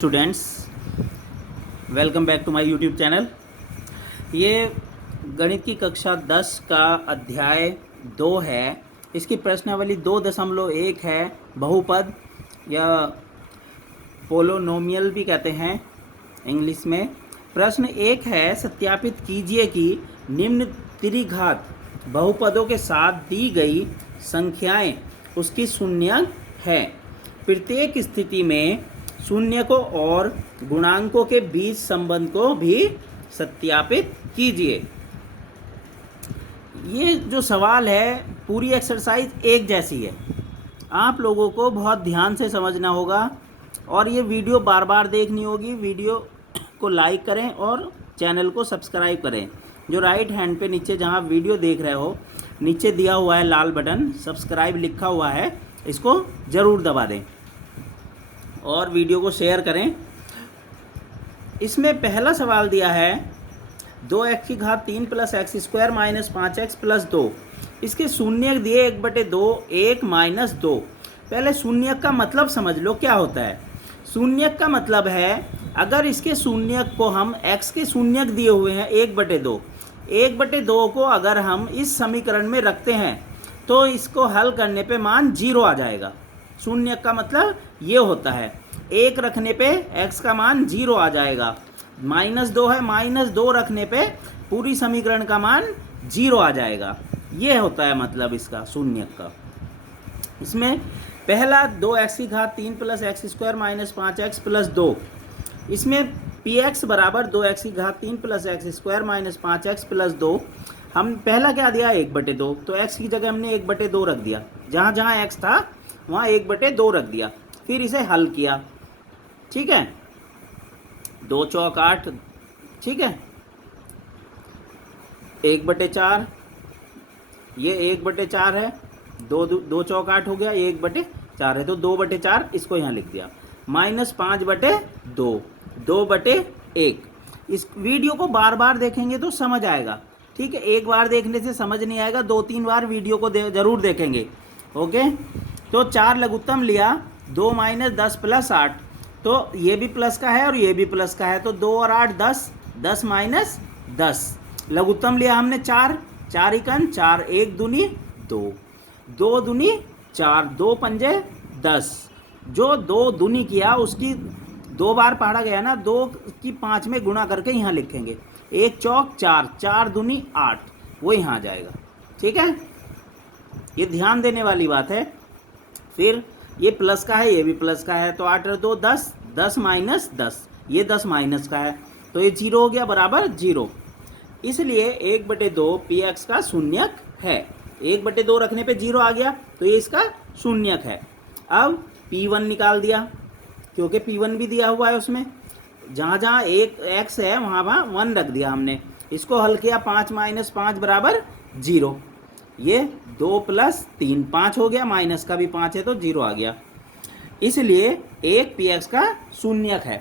Students, welcome back to my YouTube channel. ये गणित की कक्षा 10 का अध्याय 2 है। इसकी प्रश्नावली 2.1 है। बहुपद या पोलोनोमियल भी कहते हैं इंग्लिश में। प्रश्न 1 है, सत्यापित कीजिए कि निम्न त्रिघात बहुपदों के साथ दी गई संख्याएं उसकी शून्यक है। प्रत्येक स्थिति में शून्यकों और गुणांकों के बीच संबंध को भी सत्यापित कीजिए। ये जो सवाल है, पूरी एक्सरसाइज एक जैसी है। आप लोगों को बहुत ध्यान से समझना होगा और ये वीडियो बार बार देखनी होगी। वीडियो को लाइक करें और चैनल को सब्सक्राइब करें। जो राइट हैंड पे नीचे जहाँ वीडियो देख रहे हो, नीचे दिया हुआ है लाल बटन, सब्सक्राइब लिखा हुआ है, इसको ज़रूर दबा दें और वीडियो को शेयर करें। इसमें पहला सवाल दिया है 2x की घात 3 plus x square minus 5x plus 2। इसके शून्यक दिए 1/2 1 माइनस 2। पहले शून्यक का मतलब समझ लो क्या होता है। शून्यक का मतलब है, अगर इसके शून्यक को हम x के शून्यक दिए हुए हैं 1/2, 1/2 को अगर हम इस समीकरण में रखते हैं तो इसको हल करने पे मान 0 आ जाएगा। शून्यक का मतलब ये होता है, 1 रखने पे x का मान 0 आ जाएगा। -2 है, -2 रखने पे पूरी समीकरण का मान 0 आ जाएगा। ये होता है मतलब इसका शून्यक का। इसमें पहला 2x की घात 3 plus x square minus 5x plus 2। इसमें px बराबर 2x की घात 3 plus x square minus 5x plus 2। हम पहला क्या दिया 1/2, तो x की जगह हमने 1/2 रख दिया। जहाँ जहाँ x था वहाँ 1/2 रख दिया। फिर इसे हल किया, ठीक है। 2 चौक 8, ठीक है। 1/4, ये 1/4 है। 2 चौक 8 हो गया, 1/4 है, तो 2/4 इसको यहाँ लिख दिया। -5/2, 2/1। इस वीडियो को बार बार देखेंगे तो समझ आएगा, ठीक है। एक बार देखने से समझ नहीं आएगा, 2-3 बार वीडियो को जरूर देखेंगे, ओके। तो 4 लघुत्तम लिया, 2 - 10 + 8, तो ये भी प्लस का है और ये भी प्लस का है, तो 2 और 8 10, 10 - 10। लघुत्तम लिया हमने 4, 4 एकन 4, 1 दूनी 2, 2 दूनी 4, 2 पंजे 10। जो 2 दूनी किया उसकी 2 बार पढ़ा गया ना, 2 की 5 में गुणा करके यहाँ लिखेंगे। 1 चौक 4, 4 दूनी 8, वो यहाँ आ जाएगा, ठीक है। ये ध्यान देने वाली बात है। फिर ये प्लस का है, ये भी प्लस का है, तो 8 और 2 10, 10 - 10, ये 10 माइनस का है, तो ये 0 हो गया, बराबर 0। इसलिए 1/2 px का शून्यक है। 1/2 रखने पे 0 आ गया, तो ये इसका शून्यक है। अब p1 निकाल दिया, क्योंकि p1 भी दिया हुआ है उसमें। जहाँ जहाँ एक x है वहाँ वहाँ 1 रख दिया हमने। इसको हल किया, 5 - 5 बराबर 0। ये 2 + 3 5 हो गया, माइनस का भी 5 है तो 0 आ गया। इसलिए 1 px का शून्यक है।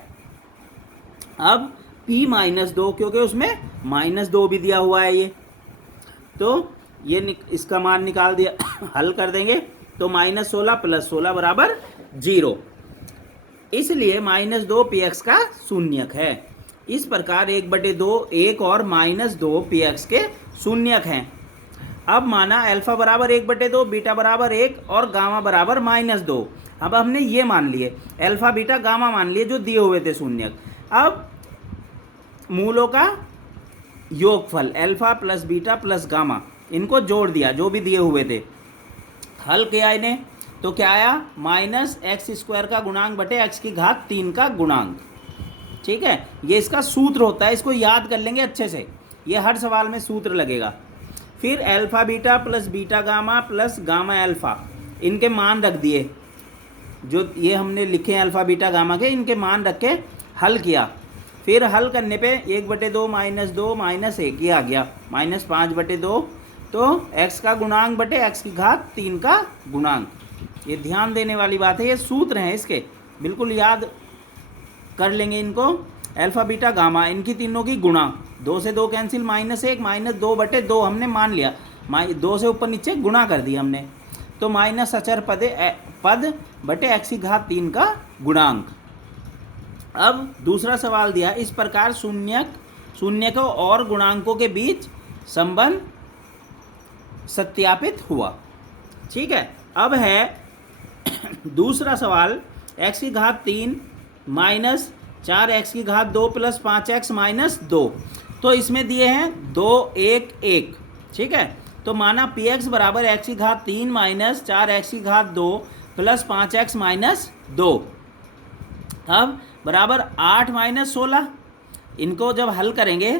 अब p - 2, क्योंकि उसमें -2 भी दिया हुआ है ये, तो ये इसका मान निकाल दिया। हल कर देंगे तो -16 + 16 बराबर 0। इसलिए -2 px का शून्यक है। इस प्रकार 1/2 1 और -2 px के शून्यक हैं। अब माना अल्फा बराबर 1/2, बीटा बराबर 1 और गामा बराबर -2। अब हमने ये मान लिए, अल्फा बीटा गामा मान लिए जो दिए हुए थे शून्यक। अब मूलों का योगफल alpha plus beta plus gamma, इनको जोड़ दिया जो भी दिए हुए थे। हल किया इन्हें, तो क्या आया, -x² का गुणांक बटे x की घात 3 का गुणांक, ठीक है। ये इसका सूत्र होता है, इसको याद कर लेंगे अच्छे से, ये हर सवाल में सूत्र लगेगा। फिर alpha beta plus beta gamma plus gamma alpha, इनके मान रख दिए। जो ये हमने लिखे हैं अल्फा बीटा गामा के, इनके मान रख के हल किया। फिर हल करने पे 1/2 -2 -1 ये आ गया, -5/2, तो x का गुणांक बटे x की घात 3 का गुणांक। ये ध्यान देने वाली बात है, ये सूत्र हैं इसके, बिल्कुल याद कर लेंगे इनको। अल्फा बीटा गामा, इनकी तीनों की गुणा, 2 से 2 कैंसिल, -1 -2/2 हमने मान लिया। 2 से ऊपर नीचे गुणा कर दिया हमने, तो माइनस अचर पद बटे x की घात 3 का गुणांक। अब दूसरा सवाल दिया, इस प्रकार शून्यकों और गुणांकों के बीच संबंध सत्यापित हुआ। ठीक है, अब है दूसरा सवाल, x की घात 3 माइनस 4x की घात 2 प्लस 5x माइनस 2। तो इसमें दिए हैं 2 1 1। ठीक है, तो माना px बराबर x की घात 3 माइनस 4x की घात 2 प्लस 5x माइनस 2। अब बराबर 8 माइनस 16। इनको जब हल करेंगे,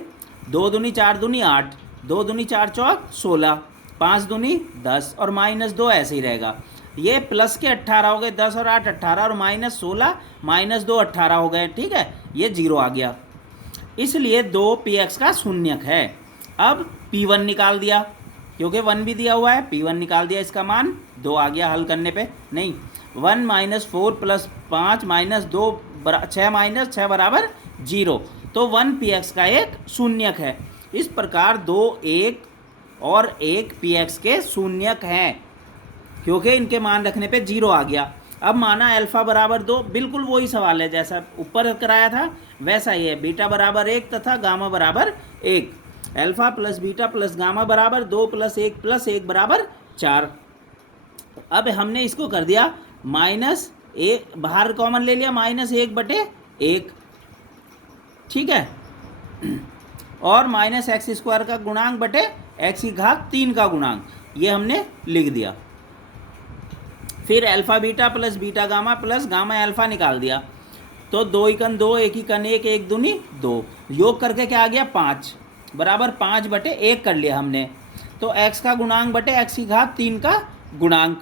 2 दूनी 4 दूनी 8, 2 दूनी 4 चौक 16, 5 दूनी 10 और माइनस 2 ऐसे ही रहेगा। ये प्लस के 18 हो गए, 10 और 8 18 और माइनस 16 माइनस 2 18 हो गए। ठीक है, ये 0 आ गया, इसलिए 2 px का शून्यक है। अब p1 निकाल दिया, क्योंकि 1 भी दिया हुआ है, p1 निकाल दिया, इसका मान 2 आ गया हल करने पे। नहीं, 1 माइनस 4 प्लस 5 माइनस 2 6 माइनस 6 बराबर 0। तो 1 px का एक शून्यक है। इस प्रकार 2 1 और 1 px के शून्यक हैं, क्योंकि इनके मान रखने पे 0 आ गया। अब माना अल्फा बराबर 2, बिल्कुल वही सवाल है जैसा ऊपर कराया था वैसा ही है। बीटा बराबर 1 तथा गामा बराबर 1। Alpha plus beta plus gamma बराबर 2 प्लस 1 बराबर 4। अब हमने इसको कर दिया माइनस 1, बाहर कॉमन ले लिया, माइनस 1/1। ठीक है, और माइनस एक्स स्क्वायर का गुणांक बटे एक्स की घात 3 का गुणांक, ये हमने लिख दिया। फिर alpha beta plus beta gamma plus gamma alpha निकाल दिया। तो 2 एकन 2, 1 एकन 1, 1 दूनी 2, योग करके क्या आ गया 5 बराबर 5/1 कर लिया हमने। तो x का गुणांक बटे x की घात 3 का गुणांक।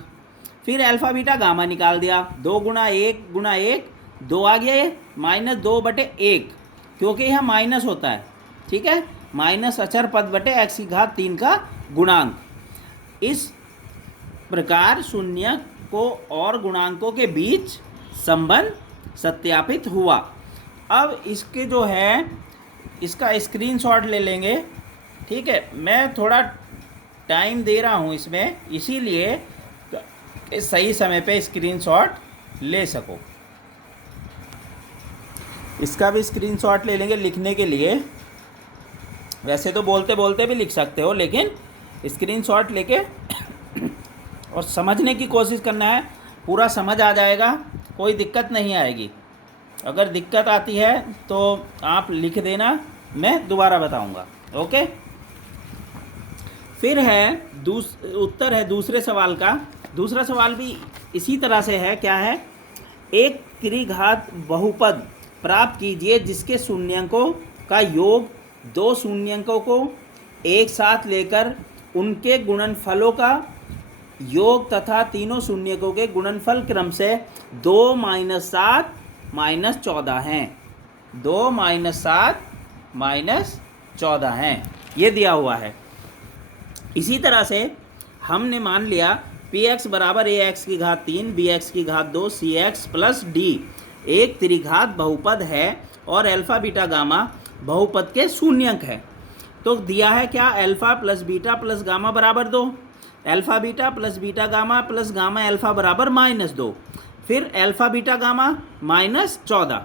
फिर अल्फा बीटा गामा निकाल दिया, 2 गुणा 1 गुणा 1 2 आ गया, ये माइनस 2/1, क्योंकि यह माइनस होता है। ठीक है, माइनस अचर पद बटे x की घात 3 का गुणांक। इस प्रकार शून्यक को और गुणांकों के बीच संबंध सत्यापित हुआ। अब इसके जो है, इसका स्क्रीनशॉट ले लेंगे। ठीक है, मैं थोड़ा टाइम दे रहा हूँ इसमें, इसीलिए सही समय पे स्क्रीनशॉट ले सको। इसका भी स्क्रीनशॉट ले लेंगे लिखने के लिए। वैसे तो बोलते बोलते भी लिख सकते हो, लेकिन स्क्रीनशॉट लेके और समझने की कोशिश करना है, पूरा समझ आ जाएगा, कोई दिक्कत नहीं आएगी। अगर दिक्कत आती है तो आप लिख देना, मैं दोबारा बताऊंगा। ओके, फिर है उत्तर है दूसरे सवाल का। दूसरा सवाल भी इसी तरह से है। क्या है, एक त्रिघात बहुपद प्राप्त कीजिए जिसके शून्यकों का योग 2 शून्यकों को एक साथ लेकर उनके गुणनफलों का योग तथा तीनों शून्यकों के गुणनफल क्रम से 2 - 7 - 14 हैं। 2 - 7 - 14 हैं, ये दिया हुआ है। इसी तरह से हमने मान लिया px बराबर ax की घात 3 bx की घात 2 cx प्लस d एक त्रिघात बहुपद है और अल्फा बीटा गामा बहुपद के शून्यक है। तो दिया है क्या, alpha plus beta plus gamma बराबर 2, alpha beta plus beta gamma plus gamma alpha बराबर -2, फिर अल्फा बीटा गामा -14।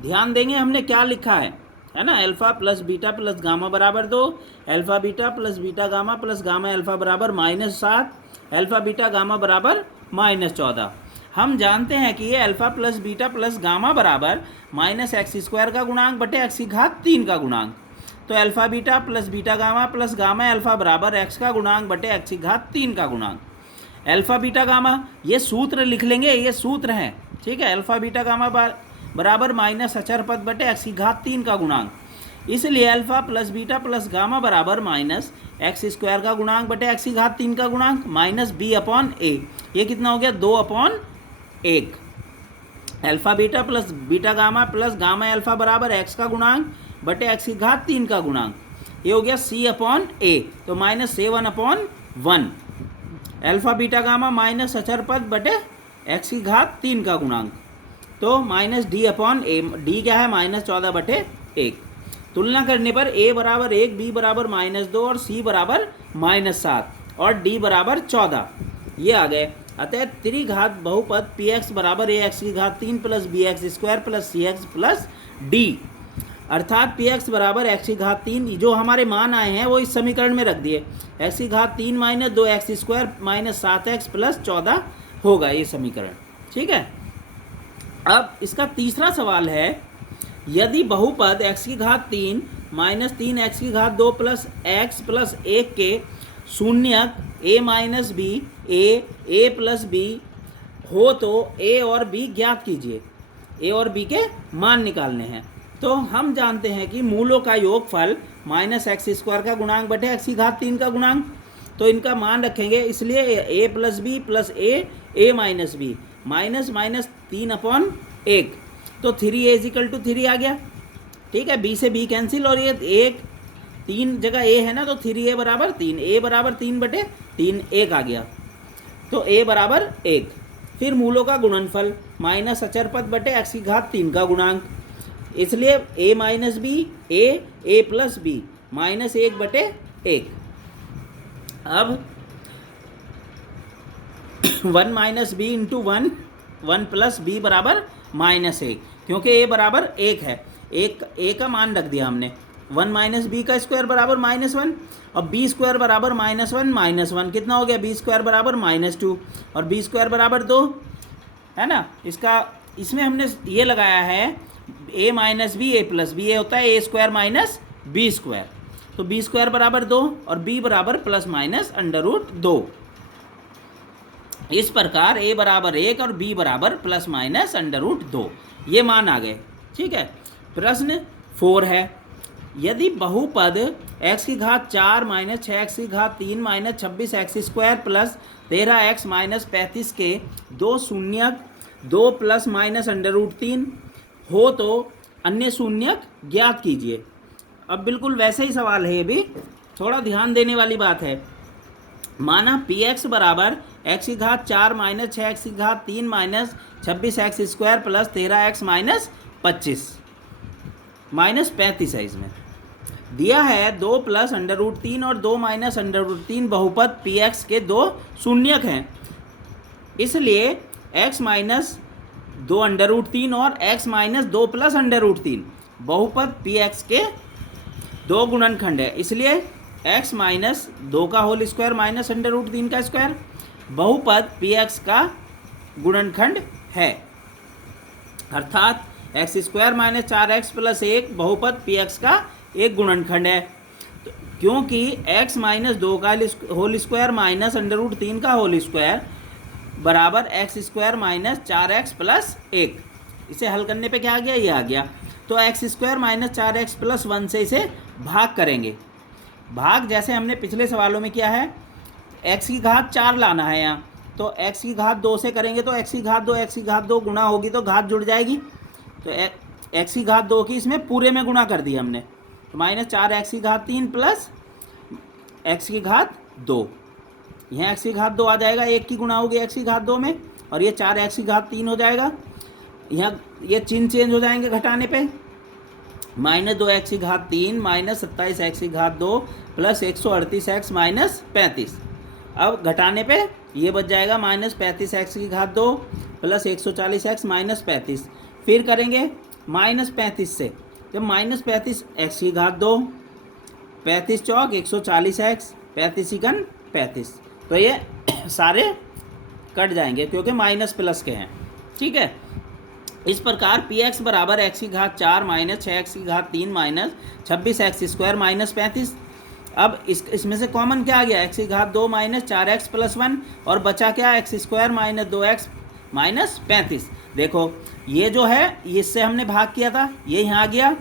ध्यान देंगे हमने क्या लिखा है ना, alpha plus beta plus gamma बराबर 2, alpha beta plus beta gamma plus gamma alpha बराबर -7, अल्फा बीटा गामा बराबर -14। हम जानते हैं कि ये alpha plus beta plus gamma बराबर -x² का गुणांक बटे x की घात 3 का गुणांक। तो alpha beta plus beta gamma plus gamma alpha बराबर x का गुणांक बटे x की घात 3 का गुणांक। अल्फा बीटा गामा, ये सूत्र लिख लेंगे, ये सूत्र हैं। ठीक है, अल्फा बीटा गामा बराबर माइनस अचर पद बटे x की घात 3 का गुणांक। इसलिए alpha plus beta plus gamma बराबर -x² का गुणांक बटे x की घात 3 का गुणांक माइनस b/a। ये कितना हो गया, 2/1। Alpha beta plus beta gamma plus gamma alpha बराबर x का गुणांक बटे x की घात 3 का गुणांक, ये हो गया c/a। तो -7/1। अल्फा बीटा गामा माइनस अचर पद बटे x की घात 3 का गुणांक, तो -d/a। d क्या है, -14/1। तुलना करने पर a बराबर 1, b बराबर -2 और c बराबर -7 और d बराबर 14, ये आ गए। अतः त्रिघात बहुपद पी एक्स बराबर ए एक्स की घात 3 plus b x square plus c x plus d, अर्थात पी एक्स बराबर एक्स की घात 3, जो हमारे मान आए हैं वो इस समीकरण में रख दिए, एक्स की घात 3 minus 2 x square minus 7x plus 14 होगा ये समीकरण। ठीक है। अब इसका तीसरा सवाल है, यदि बहुपद एक्स की घात 3 माइनस 3 एक्स की घात 2 प्लस एक्स प्लस 1 के शून्यक a minus b a plus b हो तो a और b ज्ञात कीजिए। a और b के मान निकालने हैं। तो हम जानते हैं कि मूलों का योगफल माइनस एक्स स्क्वायर का गुणांक बटे एक्स की घात 3 का गुणांक, तो इनका मान रखेंगे, इसलिए a plus b plus a minus b minus minus 3/1, तो 3a इजिकल टू 3 आ गया। ठीक है, b से b कैंसिल, और ये एक 3 जगह a है ना, तो 3a बराबर 3, a बराबर 3/3 1 आ गया, तो a बराबर 1। फिर मूलों का गुणनफल माइनस अचर पद बटे एक्स की घात 3 का गुणांक, इसलिए a minus b a plus b minus 1/1। अब 1 minus b into 1 plus b बराबर -1, क्योंकि a बराबर 1 है, a का मान रख दिया हमने। 1 माइनस बी का स्क्वायर बराबर -1, और बी स्क्वायर बराबर -1 कितना हो गया, बी स्क्वायर बराबर -2, और बी स्क्वायर बराबर 2 है ना। इसमें हमने ये लगाया है a minus b a plus b, ये होता है a square minus b square, तो बी स्क्वायर बराबर 2 और b बराबर प्लस माइनस √2। इस प्रकार a बराबर 1 और b बराबर प्लस माइनस √2, ये मान आ गए। ठीक है। प्रश्न 4 है, यदि बहुपद x की घात 4 माइनस 6x की घात 3 minus 26x square plus 13x minus 35 के दो शून्यक 2 प्लस माइनस √3 हो तो अन्य शून्यक ज्ञात कीजिए। अब बिल्कुल वैसे ही सवाल है, ये भी थोड़ा ध्यान देने वाली बात है। माना पी एक्स बराबर एक्स की घात 4 माइनस 6x की घात 3 minus 26x square plus 13x minus 25 minus 35 है। इसमें दिया है 2 प्लस √3 और 2 माइनस √3 बहुपद पी एक्स के दो शून्यक हैं, इसलिए x माइनस 2 √3 और x माइनस 2 प्लस √3 बहुपद पी एक्स के दो गुणनखंड है, इसलिए x माइनस 2 का होल स्क्वायर माइनस √3 का स्क्वायर बहुपद पी एक्स का गुणनखंड है, अर्थात x square minus 4x plus 1 बहुपद पी एक्स का एक गुणनखंड है। तो क्योंकि x माइनस 2 का होल स्क्वायर माइनस √3 का होल स्क्वायर बराबर x square minus 4x plus 1, इसे हल करने पे क्या आ गया, ये आ गया। तो x square minus 4x plus 1 से इसे भाग करेंगे। भाग जैसे हमने पिछले सवालों में किया है, x की घात 4 लाना है यहाँ, तो x की घात 2 से करेंगे तो x की घात 2 गुणा होगी तो घात जुड़ जाएगी, तो x की घात 2 की इसमें पूरे में गुणा कर दिया हमने, तो माइनस 4x की घात 3 प्लस x की घात 2, यहाँ x की घात 2 आ जाएगा, 1 की गुणा होगी x की घात 2 में, और ये 4x की घात 3 हो जाएगा। यहाँ ये चिन्ह चेंज हो जाएंगे घटाने पे, माइनस 2x की घात 3 माइनस 27x की घात 2 प्लस 138x माइनस 35। अब घटाने पे ये बच जाएगा माइनस 35x की घात 2 प्लस 140x माइनस 35। फिर करेंगे माइनस 35 से, जब माइनस 35x की घात 2, 35 चौक 140x, 35 इकन 35, तो ये सारे कट जाएंगे क्योंकि माइनस प्लस के हैं। ठीक है। इस प्रकार पी एक्स बराबर एक्स की घात 4 माइनस 6x की घात 3 माइनस 26x स्क्वायर माइनस 35। अब इसमें से कॉमन क्या आ गया, एक्स की घात 2 माइनस 4x प्लस 1, और बचा क्या, x square minus 2x minus 35। देखो ये जो है इससे हमने भाग किया था, ये यहाँ आ गया,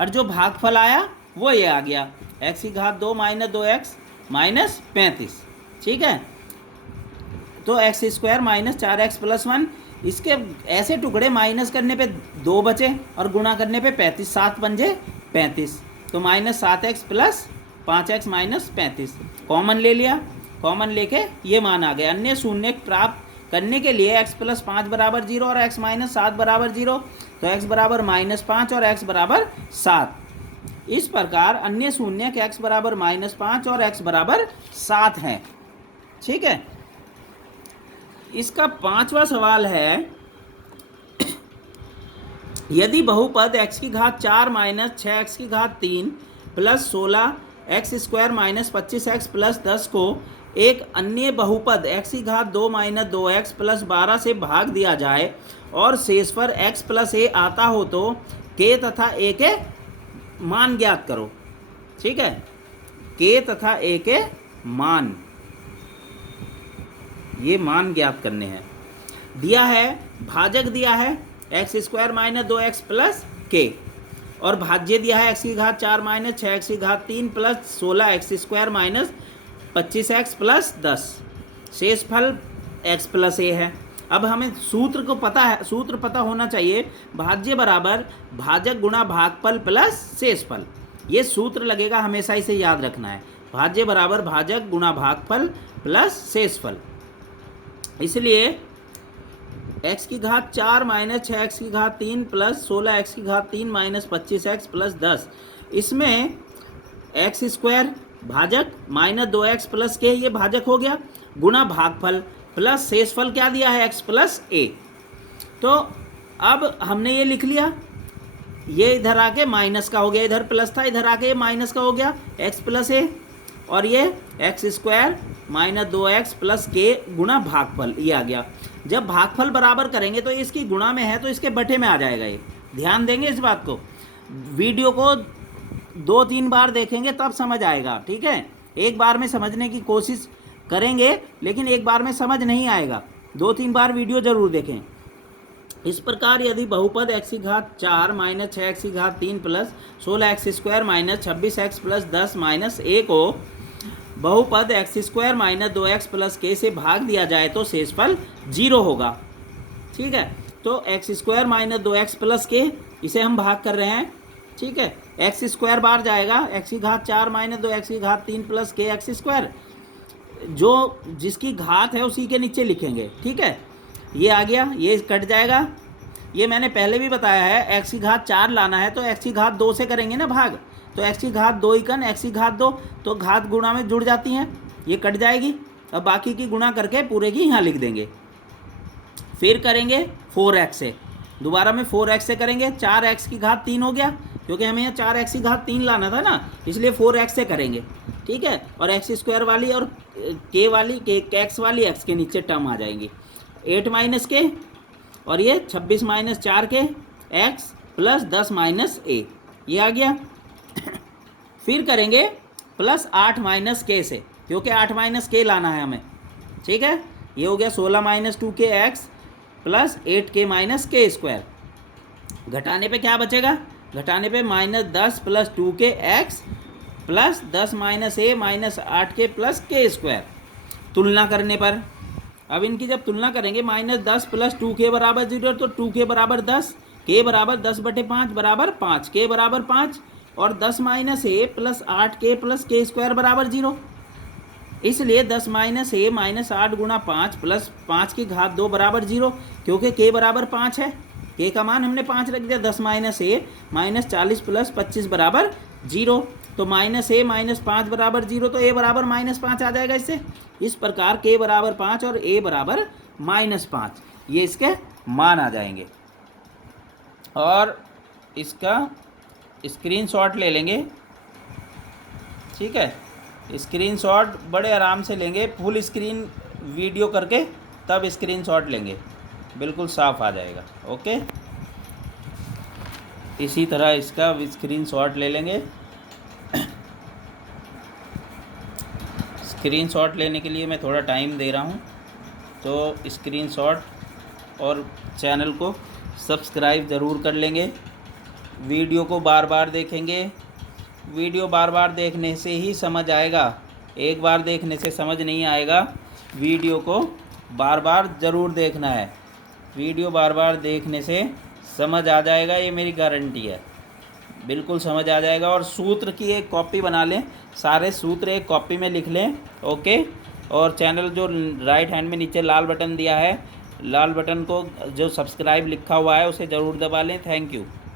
और जो भागफल आया वो ये आ गया, एक्स की घात 2 माइनस 2x माइनस 35। ठीक है। तो x square minus 4x plus 1, इसके ऐसे टुकड़े माइनस करने पे 2 बचे और गुणा करने पे 35, 7 पंजे 35, तो minus 7x plus 5x minus 35 common ले लिया, कॉमन लेके ये मान आ गया। अन्य शून्य प्राप्त करने के लिए x प्लस 5 बराबर 0 और x माइनस 7 बराबर 0, तो x बराबर -5 और x बराबर 7। इस प्रकार अन्य शून्य x बराबर -5 और x बराबर 7 है। ठीक है। इसका 5वां सवाल है, यदि बहुपद x की घात 4 माइनस 6x की घात 3 plus 16x² minus 25x plus 10 को एक अन्य बहुपद x की घात 2 माइनस 2x प्लस 12 से भाग दिया जाए और शेषफल x प्लस a आता हो तो k तथा a के मान ज्ञात करो। ठीक है, k तथा a के मान, ये मान ज्ञात करने हैं। दिया है, भाजक दिया है x² minus 2x plus k और भाज्य दिया है x की घात 4 माइनस 6x की घात 3 plus 16x² minus 25x plus 10। शेषफल x plus a है। अब हमें सूत्र को पता है, सूत्र पता होना चाहिए, भाज्य बराबर भाजक गुणा भागफल प्लस शेषफल। ये सूत्र लगेगा, हमेशा इसे याद रखना है, भाज्य बराबर भाजक गुणा भागफल प्लस शेषफल। इसलिए x की घात 4 माइनस 6x की घात 3 प्लस 16x की घात 3 माइनस 25x प्लस 10, इसमें x² भाजक माइनस 2x प्लस k, ये भाजक हो गया, गुणा भागफल प्लस शेषफल क्या दिया है x प्लस a। तो अब हमने ये लिख लिया, ये इधर आके माइनस का हो गया, इधर प्लस था, इधर आके ये माइनस का हो गया x प्लस a, और ये x² minus 2x plus k गुणा भागफल, ये आ गया। जब भागफल बराबर करेंगे तो इसकी गुणा में है तो इसके बटे में आ जाएगा, ये ध्यान देंगे इस बात को। वीडियो को 2-3 बार देखेंगे तब समझ आएगा। ठीक है, एक बार में समझने की कोशिश करेंगे लेकिन एक बार में समझ नहीं आएगा, 2-3 बार वीडियो जरूर देखें। इस प्रकार यदि बहुपद x की घात 4 माइनस 6x की घात 3 plus 16x² minus 26x plus 10 minus a को बहुपद x² minus 2x plus k से भाग दिया जाए तो शेषफल 0 होगा। ठीक है, तो x² minus 2x plus k, इसे हम भाग कर रहे हैं। ठीक है, x² बार जाएगा, x की घात 4 माइनस 2x की घात 3 प्लस k x², जो जिसकी घात है उसी के नीचे लिखेंगे। ठीक है, ये आ गया, ये कट जाएगा। ये मैंने पहले भी बताया है, x की घात 4 लाना है तो x की घात 2 से करेंगे ना भाग, तो x की घात 2 इकन x की घात 2, तो घात गुणा में जुड़ जाती हैं, ये कट जाएगी। अब बाकी की गुणा करके पूरे की यहाँ लिख देंगे। फिर करेंगे 4x से, दोबारा में 4x से करेंगे, 4x की घात 3 हो गया, क्योंकि हमें यहाँ 4x की घात 3 लाना था ना, इसलिए 4x से करेंगे। ठीक है, और x² वाली और k वाली x वाली x के नीचे टर्म आ जाएंगी, 8 माइनस k और ये 26 minus 4k x plus 10 minus a, ये आ गया। फिर करेंगे प्लस 8 माइनस k से, क्योंकि 8 माइनस k लाना है हमें। ठीक है, ये हो गया 16 minus 2k x plus 8k minus k²। घटाने पे क्या बचेगा, घटाने पे minus 10 plus 2k x plus 10 minus a minus 8k plus k²। तुलना करने पर, अब इनकी जब तुलना करेंगे, माइनस 10 प्लस 2k बराबर 0, तो 2k बराबर 10, k बराबर 10/5 बराबर 5, k बराबर 5, और 10 minus a plus 8k plus k² बराबर 0। इसलिए 10 माइनस a माइनस 8 गुणा 5 प्लस 5 की घात 2 बराबर 0, क्योंकि k बराबर 5 है, k का मान हमने 5 रख दिया। 10 माइनस a माइनस 40 प्लस 25 बराबर 0, तो माइनस a माइनस 5 बराबर 0, तो a बराबर -5 आ जाएगा इससे। इस प्रकार k बराबर 5 और a बराबर -5, ये इसके मान आ जाएंगे। और इसका स्क्रीनशॉट ले लेंगे। ठीक है, स्क्रीनशॉट बड़े आराम से लेंगे, फुल स्क्रीन वीडियो करके तब स्क्रीनशॉट लेंगे, बिल्कुल साफ आ जाएगा। ओके, इसी तरह इसका स्क्रीनशॉट ले लेंगे। स्क्रीनशॉट लेने के लिए मैं थोड़ा टाइम दे रहा हूँ, तो स्क्रीनशॉट और चैनल को सब्सक्राइब ज़रूर कर लेंगे। वीडियो को बार बार देखेंगे, वीडियो बार बार देखने से ही समझ आएगा, एक बार देखने से समझ नहीं आएगा। वीडियो को बार बार ज़रूर देखना है, वीडियो बार बार देखने से समझ आ जाएगा, ये मेरी गारंटी है, बिल्कुल समझ आ जाएगा। और सूत्र की एक कॉपी बना लें, सारे सूत्र एक कॉपी में लिख लें। ओके, और चैनल जो राइट हैंड में नीचे लाल बटन दिया है, लाल बटन को जो सब्सक्राइब लिखा हुआ है उसे ज़रूर दबा लें। Thank you.